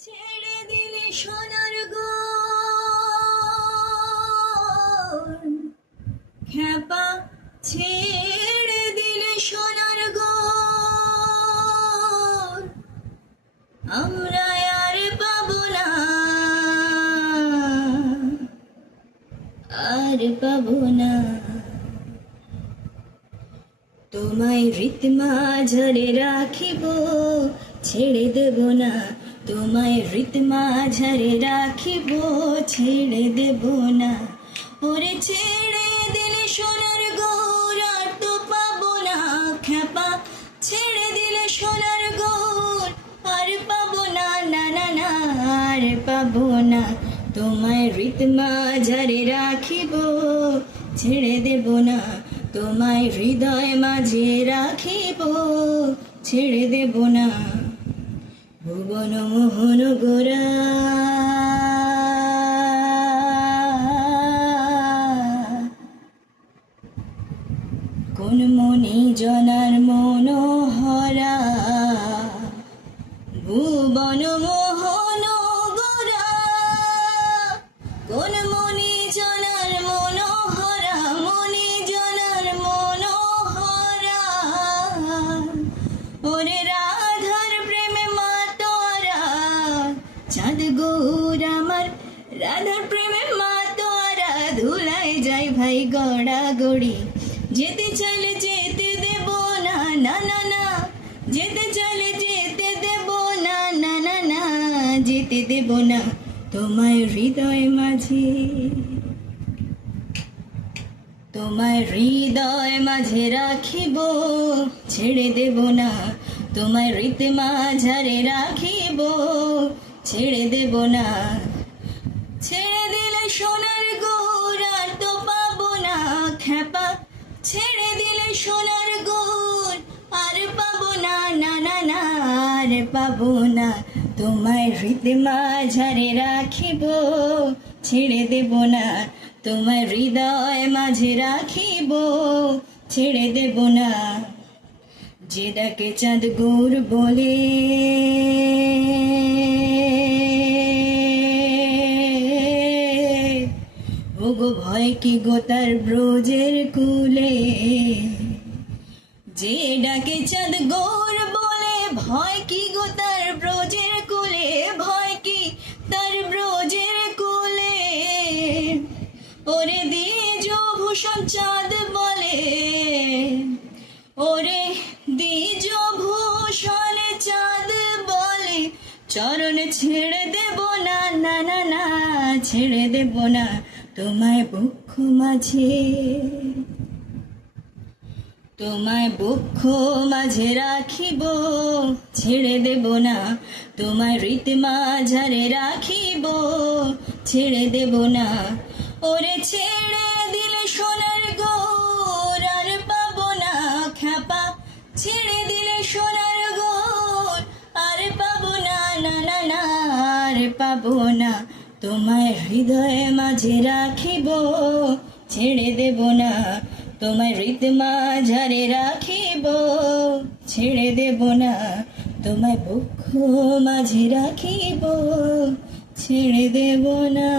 ছেড়ে দিলে সোনার গো খ্যাপা, ছেড়ে দিলে সোনার গো আমরা আর পাবো না, আর পাবো না। তোমায় হৃদ মাঝারে রাখিব, ছেড়ে দেব না। তোমায় হৃদ মাঝারে রাখিব, ছেড়ে দেব না। ওরে ছেড়ে দিলে সোনার গৌর আর তো পাবো না খ্যাপা, ছেড়ে দিলে সোনার গৌর আর পাবো না, না না না, আর পাবো না। তোমায় হৃদ মাঝারে রাখিব, ছেড়ে দেব না। তোমায় হৃদয় মাঝে রাখিব, ছেড়ে দেব না। ভুবন মোহন গোরা কোন মনি জনার মনোহরা, ভুবন মোহন গোরা কোন মনি জনার মনোহরা, মনি জনার মনোহরা। ওরে রাধার প্রেমে মাতোয়ারা, চাঁদ গৌর আমার রাধার প্রেমে মাতোয়ারা। ধুলায় যাই ভাই গড়া গড়ি, যেতে চলে যেতে দেব না, না না না, যেতে চলে যেতে দেব না, না না না, যেতে দেব না। তোমায় হৃদয় মাঝে, তোমায় হৃদয় মাঝে রাখিব, ছেড়ে দেব না। তোমায় হৃদ মাঝারে রাখিব, ছেড়ে দেব না। ছেড়ে দিলে সোনার গৌর আর তো পাবো না খ্যাপা, ছেড়ে দিলে সোনার গৌর আর পাবো না, না না না, আর পাবো না। তোমায় হৃদ মাঝারে রাখিব, ছেড়ে দেব না। তোমায় হৃদয় মাঝে রাখিব, ছেড়ে দেব না। যে ডাকে চাঁদ গৌর বলে, ওগো ভয় কি গো তার ব্রজের কুলে। যে ডাকে চাঁদ গৌর বলে, ভয় কি গো তার ব্রজের কুলে, ভয় কি তার ব্রজের কুলে। ওরে দ্বিজ ভূষণ চাঁদ বলে, ওরে দ্বিজ ভূষণ চাঁদ বলে, চরণ ছেড়ে দেব না, না না না, ছেড়ে দেব না। তোমায় বক্ষ মাঝে, তোমায় বক্ষ মাঝে রাখিব, ছেড়ে দেব না। তোমায় হৃদ মাঝারে রাখিব, ছেড়ে দেব না। ওরে ছেড়ে দিলে সোনার গৌর আর পাবো না খ্যাপা, ছেড়ে দিলে সোনার গৌর আর পাবো না, না না না, আর পাবো না। তোমায় হৃদয় মাঝে রাখিব, ছেড়ে দেব না। তোমায় হৃদ মাঝারে রাখিব, ছেড়ে দেব না। তোমায় বক্ষ মাঝে রাখিব, ছেড়ে দেব না।